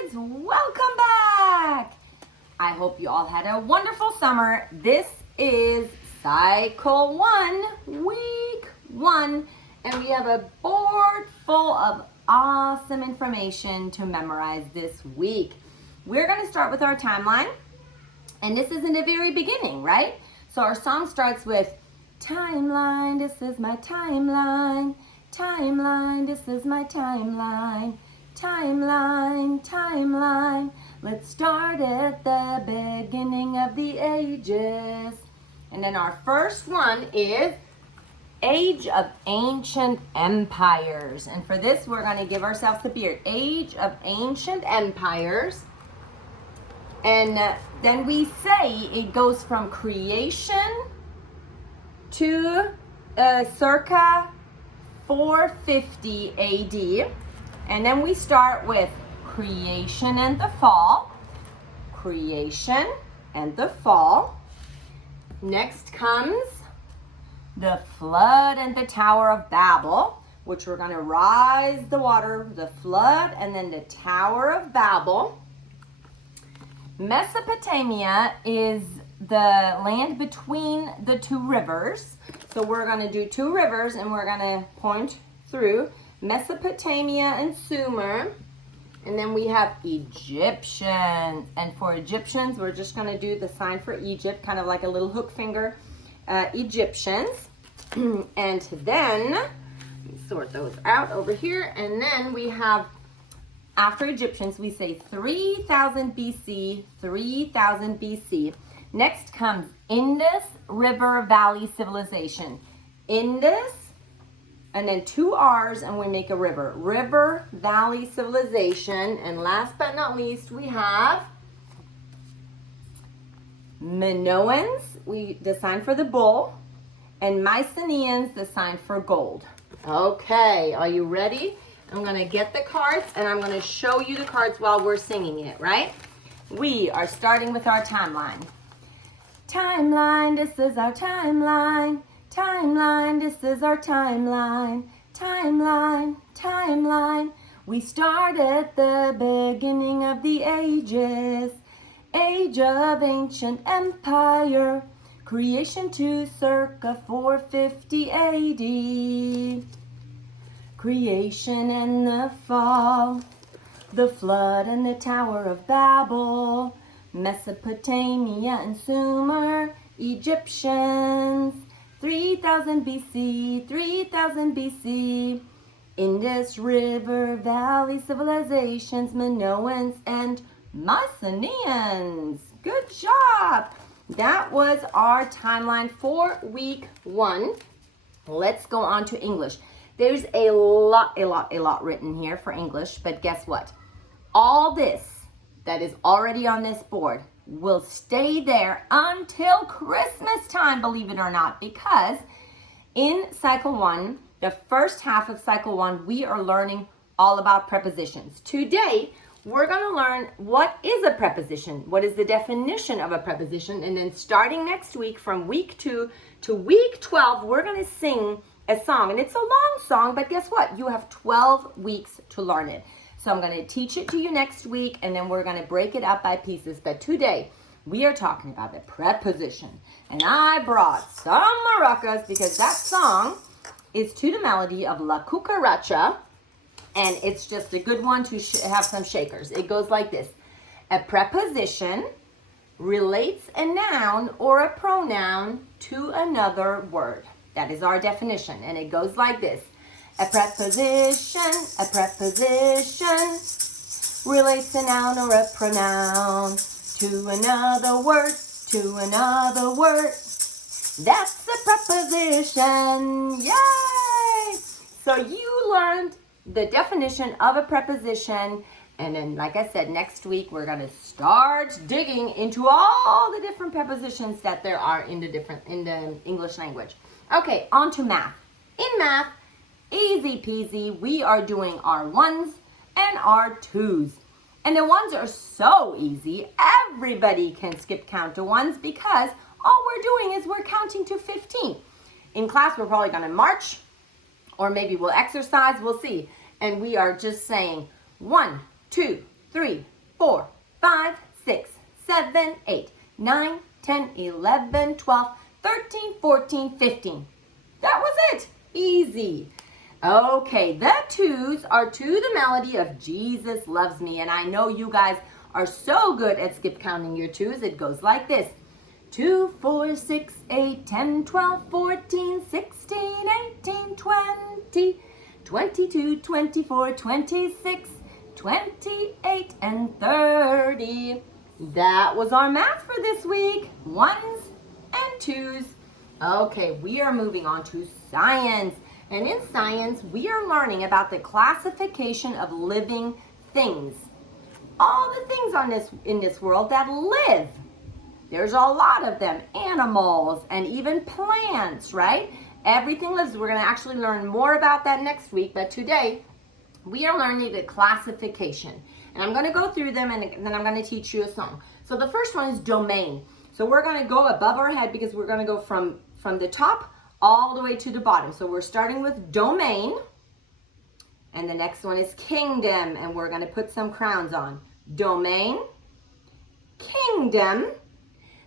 kids, welcome back. I hope you all had a wonderful summer. This is Cycle 1, Week 1, and we have a board full of awesome information to memorize this week. We're going to start with our timeline, and this is in the very beginning, right? So our song starts with timeline, this is my timeline. Timeline, this is my timeline. Timeline, timeline. Let's start at the beginning of the ages. And then our first one is Age of Ancient Empires. And for this, we're going to give ourselves the beard. Age of Ancient Empires. And then we say it goes from creation to circa 450 AD. And then we start with creation and the fall. Creation and the fall. Next comes the flood and the Tower of Babel, which we're going to rise the water, the flood, and then the Tower of Babel. Mesopotamia is the land between the two rivers. So we're going to do two rivers and we're going to point through Mesopotamia and Sumer. And then we have Egyptians. And for Egyptians, we're just going to do the sign for Egypt, kind of like a little hook finger. Egyptians. And then, let me sort those out over here. And then we have, after Egyptians, we say 3000 BC, 3000 BC. Next comes Indus River Valley Civilization. Indus, and then two R's, and we make a river. River Valley Civilization. And last but not least, we have Minoans, the sign for the bull, and Mycenaeans, the sign for gold. Okay, are you ready? I'm going to get the cards, and I'm going to show you the cards while we're singing it, right? We are starting with our timeline. Timeline, this is our timeline. Timeline, this is our timeline. Timeline, timeline. We start at the beginning of the ages. Age of Ancient Empire. Creation to circa 450 AD. Creation and the fall. The flood and the Tower of Babel. Mesopotamia and Sumer. Egyptians. 3000 BC, 3000 BC. Indus River Valley Civilizations, Minoans, and Mycenaeans. Good job. That was our timeline for week 1. Let's go on to English. There's a lot written here for English, but guess what? All this that is already on this board will stay there until Christmas time, believe it or not, because in Cycle 1, the first half of Cycle 1, we are learning all about prepositions. Today, we're going to learn what is a preposition, what is the definition of a preposition, and then starting next week from week 2 to week 12, we're going to sing a song. And it's a long song, but guess what? You have 12 weeks to learn it. So I'm going to teach it to you next week, and then we're going to break it up by pieces. But today, we are talking about the preposition. And I brought some maracas because that song is to the melody of La Cucaracha. And it's just a good one to have some shakers. It goes like this. A preposition relates a noun or a pronoun to another word. That is our definition. And it goes like this. A preposition relates a noun or a pronoun to another word, to another word. That's a preposition. Yay! So you learned the definition of a preposition, and then, like I said, next week we're going to start digging into all the different prepositions that there are in the English language. Okay, on to math. In math, easy peasy, we are doing our ones and our twos. And the ones are so easy, everybody can skip count to ones because all we're doing is we're counting to 15. In class, we're probably going to march, or maybe we'll exercise, we'll see. And we are just saying 1, 2, 3, 4, 5, 6, 7, 8, 9, 10, 11, 12, 13, 14, 15. That was it. Easy. Okay, the twos are to the melody of Jesus Loves Me. And I know you guys are so good at skip counting your twos. It goes like this. 2, 4, 6, 8, 10, 12, 14, 16, 18, 20, 22, 24, 26, 28, and 30. That was our math for this week. Ones and twos. Okay, we are moving on to science. And in science, we are learning about the classification of living things. All the things in this world that live. There's a lot of them. Animals and even plants, right? Everything lives. We're going to actually learn more about that next week. But today, we are learning the classification. And I'm going to go through them and then I'm going to teach you a song. So the first one is domain. So we're going to go above our head because we're going to go from the top all the way to the bottom. So we're starting with domain. And the next one is kingdom. And we're going to put some crowns on. Domain, kingdom.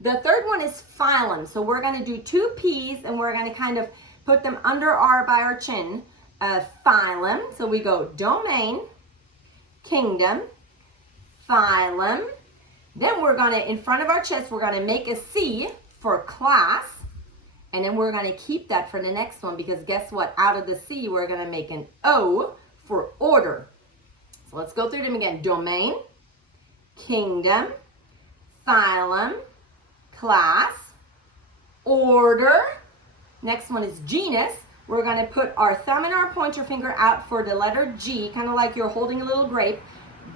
The third one is phylum. So we're going to do two P's and we're going to kind of put them by our chin. Phylum. So we go domain, kingdom, phylum. Then we're going to, in front of our chest, we're going to make a C for class. And then we're going to keep that for the next one because guess what? Out of the C, we're going to make an O for order. So let's go through them again. Domain, kingdom, phylum, class, order. Next one is genus. We're going to put our thumb and our pointer finger out for the letter G, kind of like you're holding a little grape.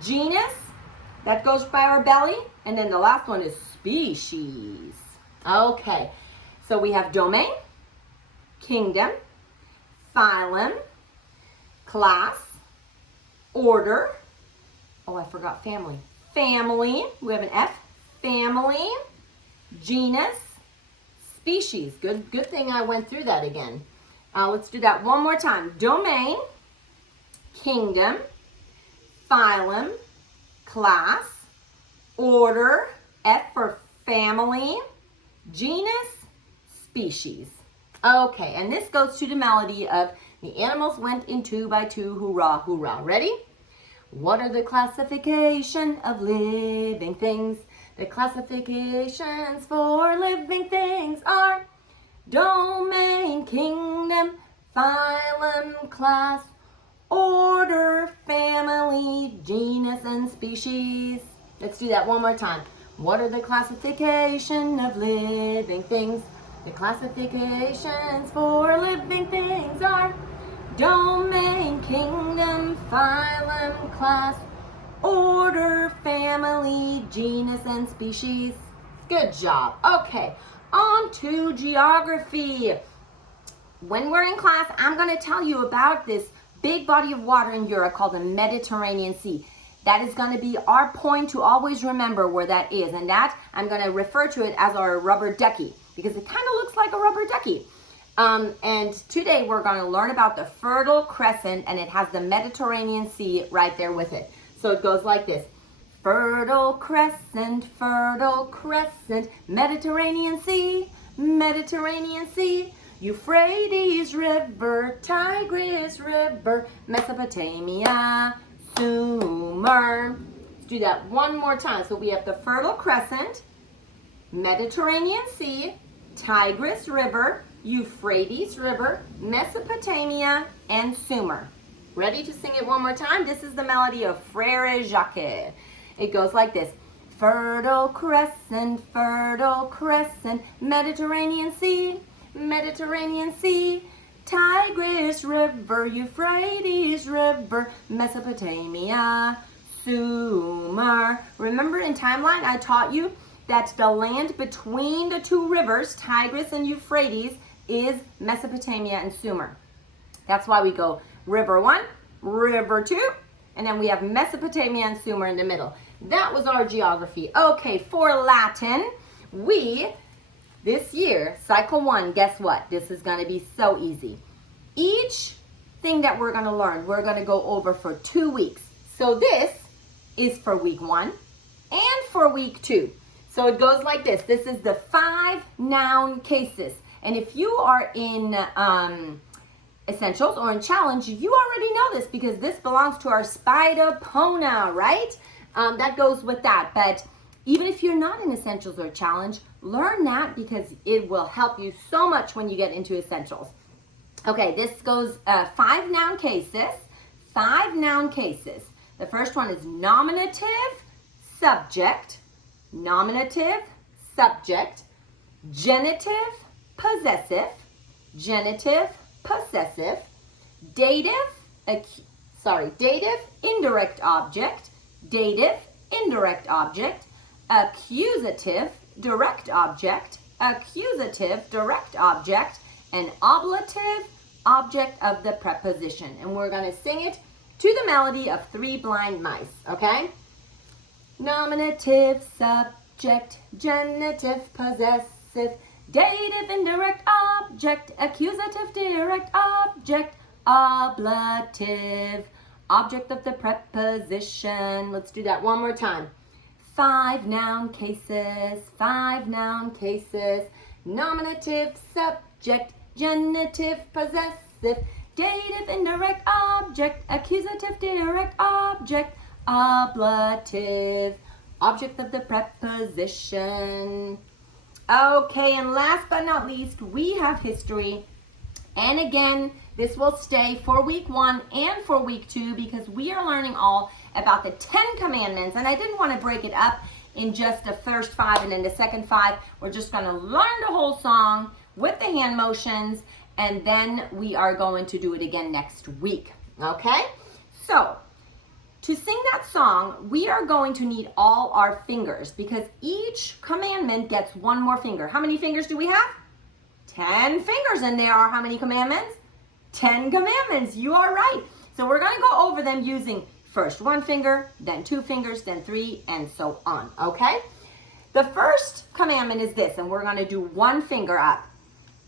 Genus, that goes by our belly. And then the last one is species. Okay, so we have domain, kingdom, phylum, class, order. Oh, I forgot family. Family, we have an F. Family, genus, species. Good thing I went through that again. Let's do that one more time. Domain, kingdom, phylum, class, order, F for family, genus, species. Okay, and this goes to the melody of the animals went in 2 by 2, hurrah, hurrah. Ready? What are the classification of living things? The classifications for living things are domain, kingdom, phylum, class, order, family, genus, and species. Let's do that one more time. What are the classification of living things? The classifications for living things are domain, kingdom, phylum, class, order, family, genus, and species. Good job. Okay, on to geography. When we're in class, I'm going to tell you about this big body of water in Europe called the Mediterranean Sea. That is going to be our point to always remember where that is. And that, I'm going to refer to it as our rubber ducky because it kind of looks like a rubber ducky. And today we're going to learn about the Fertile Crescent, and it has the Mediterranean Sea right there with it. So it goes like this. Fertile Crescent, Mediterranean Sea, Mediterranean Sea, Euphrates River, Tigris River, Mesopotamia, Sumer. Let's do that one more time. So we have the Fertile Crescent, Mediterranean Sea, Tigris River, Euphrates River, Mesopotamia, and Sumer. Ready to sing it one more time? This is the melody of Frère Jacques. It goes like this. Fertile Crescent, Mediterranean Sea, Mediterranean Sea, Tigris River, Euphrates River, Mesopotamia, Sumer. Remember in timeline I taught you that the land between the two rivers, Tigris and Euphrates, is Mesopotamia and Sumer. That's why we go River 1, River 2, and then we have Mesopotamia and Sumer in the middle. That was our geography. Okay, for Latin, this year, cycle 1, guess what? This is going to be so easy. Each thing that we're going to learn, we're going to go over for 2 weeks. So this is for week 1 and for week 2. So it goes like this. This is the 5 noun cases. And if you are in Essentials or in Challenge, you already know this because this belongs to our Spidapona, right? That goes with that. But even if you're not in Essentials or Challenge, learn that because it will help you so much when you get into Essentials. Okay, this goes 5 noun cases. 5 noun cases. The first one is nominative, subject, nominative, subject, genitive, possessive, genitive, possessive, dative, dative, indirect object, dative, indirect object, accusative, direct object, accusative, direct object, and ablative, object of the preposition. And we're going to sing it to the melody of Three Blind Mice, okay? Nominative, subject, genitive, possessive, dative, indirect object, accusative, direct object, ablative, object of the preposition. Let's do that one more time. 5 noun cases, 5 noun cases, nominative, subject, genitive, possessive, dative, indirect object, accusative, direct object, ablative, object of the preposition. Okay, and last but not least, we have history. And again, this will stay for week 1 and for week 2 because we are learning all about the 10 commandments. And I didn't want to break it up in just the first 5 and then the second 5. We're just going to learn the whole song with the hand motions, and then we are going to do it again next week. Okay? So, to sing that song, we are going to need all our fingers because each commandment gets 1 more finger. How many fingers do we have? 10 fingers, and there are how many commandments? 10 commandments. You are right. So we're going to go over them using first 1 finger, then 2 fingers, then 3, and so on. Okay? The first commandment is this, and we're going to do 1 finger up.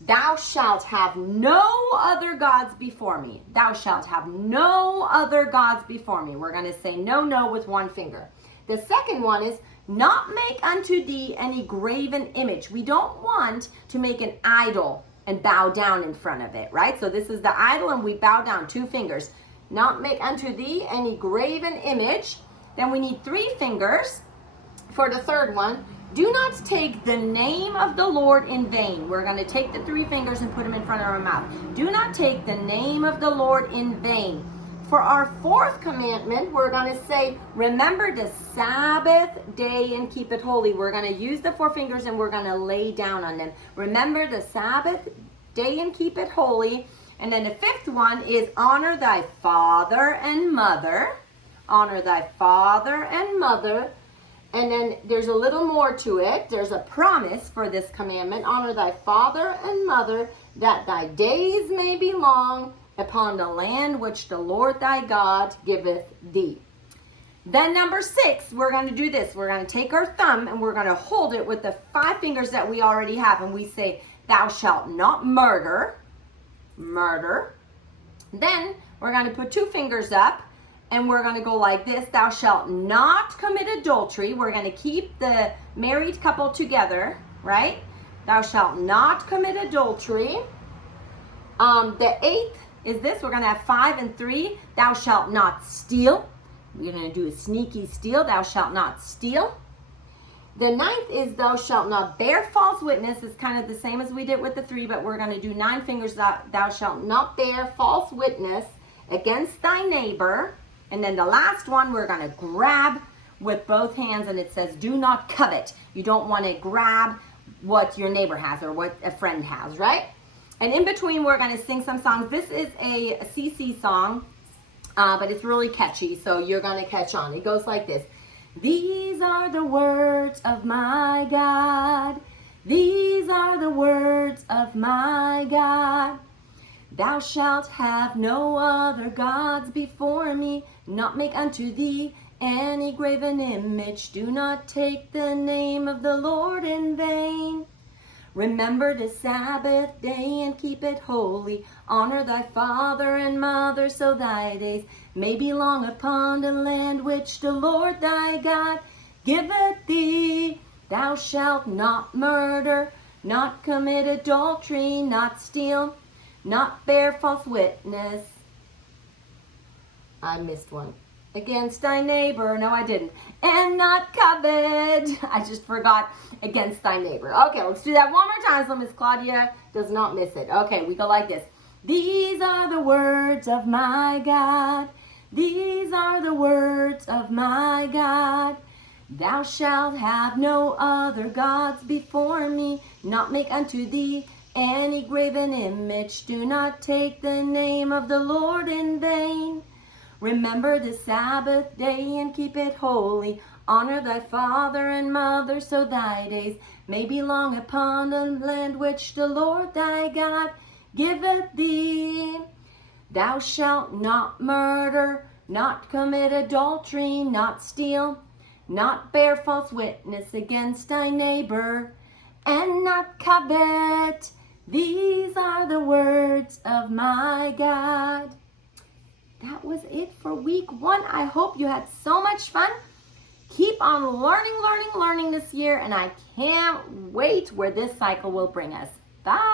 Thou shalt have no other gods before me. Thou shalt have no other gods before me. We're going to say no with 1 finger. The second one is not make unto thee any graven image. We don't want to make an idol and bow down in front of it, right? So this is the idol and we bow down, 2 fingers. Not make unto thee any graven image. Then we need 3 fingers for the third one. Do not take the name of the Lord in vain. We're going to take the 3 fingers and put them in front of our mouth. Do not take the name of the Lord in vain. For our 4th commandment, we're going to say, remember the Sabbath day and keep it holy. We're going to use the 4 fingers and we're going to lay down on them. Remember the Sabbath day and keep it holy. And then the 5th one is honor thy father and mother. Honor thy father and mother. And then there's a little more to it. There's a promise for this commandment. Honor thy father and mother, that thy days may be long upon the land which the Lord thy God giveth thee. Then number 6, we're going to do this. We're going to take our thumb and we're going to hold it with the 5 fingers that we already have. And we say, thou shalt not murder. Murder. Then we're going to put 2 fingers up. And we're going to go like this. Thou shalt not commit adultery. We're going to keep the married couple together, right? Thou shalt not commit adultery. The 8th is this. We're going to have 5 and 3. Thou shalt not steal. We're going to do a sneaky steal. Thou shalt not steal. The 9th is thou shalt not bear false witness. It's kind of the same as we did with the 3, but we're going to do 9 fingers. Thou shalt not bear false witness against thy neighbor. And then the last one, we're going to grab with both hands, and it says, do not covet. You don't want to grab what your neighbor has or what a friend has, right? And in between, we're going to sing some songs. This is a CC song, but it's really catchy, so you're going to catch on. It goes like this. These are the words of my God. These are the words of my God. Thou shalt have no other gods before me, not make unto thee any graven image. Do not take the name of the Lord in vain. Remember the Sabbath day and keep it holy. Honor thy father and mother, so thy days may be long upon the land which the Lord thy God giveth thee. Thou shalt not murder, not commit adultery, not steal, not bear false witness. I missed one. Against thy neighbor. No, I didn't. And not covet. I just forgot against thy neighbor. Okay, let's do that one more time so Miss Claudia does not miss it. Okay, we go like this. These are the words of my God. These are the words of my God. Thou shalt have no other gods before me. Not make unto thee any graven image. Do not take the name of the Lord in vain. Remember the Sabbath day and keep it holy. Honor thy father and mother, so thy days may be long upon the land which the Lord thy God giveth thee. Thou shalt not murder, not commit adultery, not steal, not bear false witness against thy neighbor, and not covet. These are the words of my God. That was it for week 1. I hope you had so much fun. Keep on learning this year, and I can't wait where this cycle will bring us. Bye.